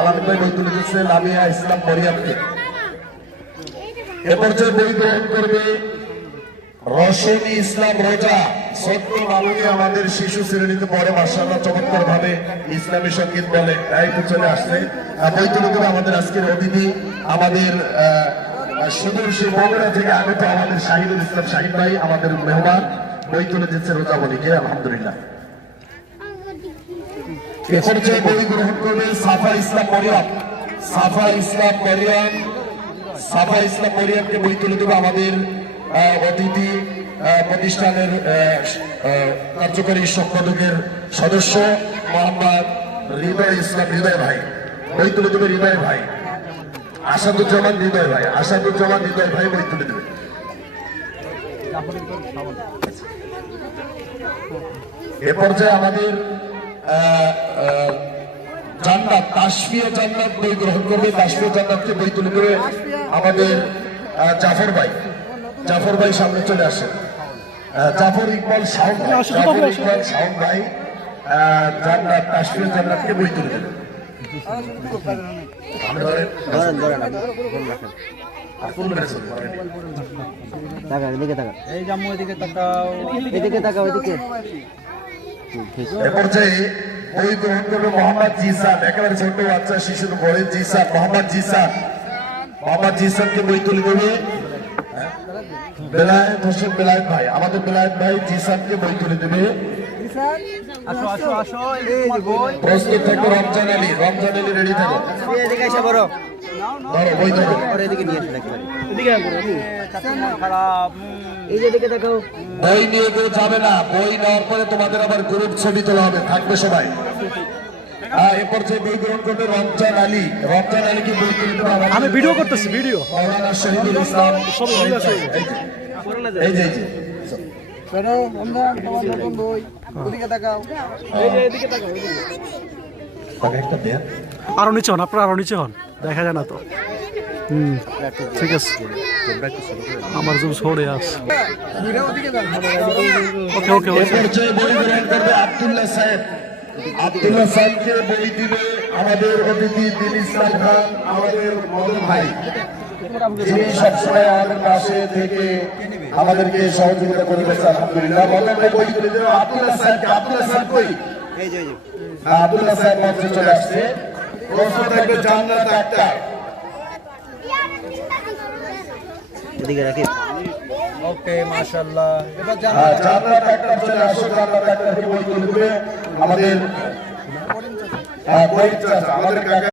আলামিন ভাই বই তুলে দিচ্ছে লামিয়া ইসলাম মরিয়ামকে। এ পর্যায়ে বই গ্রহণ করবে রশনি ইসলাম রোজা। ছোট্ট বাবুকে আমাদের শিশু শ্রেণীতে পড়ে, মাশাআল্লাহ চমৎকার ভাবে ইসলামী সঙ্গীত বলে গাইতে চলে আসছে। বই তুলে দেবে আমাদের আজকের অতিথি, আমাদের সুদূর সেই বগুড়া থেকে আগত আমাদের শাহিদুল ইসলাম শাহিদ ভাই, আমাদের মেহমান। বই তুলে দিচ্ছে রোজা বলিকে, আলহামদুলিল্লাহ। এ পর্যায়ে বই গ্রহণ করবে সাফা ইসলাম মরিয়ম। সাফা ইসলাম মরিয়ম, সাফা ইসলাম মরিয়মকে বই তুলে দেবে আমাদের অতিথি প্রতিষ্ঠানের কার্যকরী সম্পাদকের সদস্য মোহাম্মদ হৃদয় ইসলাম হৃদয় ভাই। বই তুলে দেবে হৃদয় ভাই, আসাদুজ্জামান হৃদয় ভাই, আসাদুজ্জামান হৃদয় ভাই বই তুলে দেবে। এ পর্যায়ে আমাদের জান্নাত, তাসফিয়া জান্নাত বই গ্রহণ করবে। তাসফিয়া জান্নাতকে বই তুলে দেবে আমাদের জাফর ভাই। জাফর ভাই সামনে চলে আসে। জাফর ইকবাল শাওন ভাই, জাফর ইকবাল শাওন ভাই জান্নাত, তাসফিয়া জান্নাতকে বই তুলে দেবে। এ পর্যায়ে বই গ্রহণ করবে মোহাম্মদ জিসান, একেবারে ছোট বাচ্চা শিশুর বড় জিসান, মোহাম্মদ জিসান। মোহাম্মদ জিসানকে বই তুলে দেবে বেলায়েত হোসেন বেলায়েত ভাই, আমাদের বেলায়েত ভাই জিসানকে বই তুলে দেবে। প্রস্তুত থাকো রমজান আলী, রমজান আলী রেডি থাকো। ধরো বই ধরো, বই নিয়ে কেউ যাবে না। বই নেওয়ার পরে তোমাদের আবার গ্রুপ ছবি তোলা হবে, থাকবে সবাই। এ পর্যায়ে বই গ্রহণ করবে রমজান আলী। রমজান আলীকে বই তুলে দেবে আমি ভিডিও করতেছি, ভিডিও মাওলানা শহীদুল ইসলাম। এই যে আরো নিচে হন, আপনারা আরো নিচে হন, দেখা যায় না তো। ঠিক আছে, আমার জন্য ছড়ে আস। ওকে ওকে ওকে। বই গ্রহণ করবে আব্দুল্লাহ সাহেব। আব্দুল্লাহ সাহেবকে বই দিবে আমাদের অতিথি দিল ইসলাম খান, আমাদের মদন ভাই, যিনি সবসময় আমাদের পাশে থেকে আমাদেরকে সহযোগিতা করে গেছে, আলহামদুলিল্লাহ। মদন ভাই বই তুলে দেবে আব্দুল্লাহ সাহেবকে। আব্দুল্লাহ সাহেব কই? আব্দুল্লাহ সাহেব মঞ্চে চলে আসছে। প্রশ্ন থাকবে জান্নাত আক্তার। এদিকে রাখি। ওকে, মাশাআল্লাহ। এবার জান্নাত আক্তার চলে আসো। জান্নাত আক্তারকে বই তুলে দেবে আমাদের আমাদের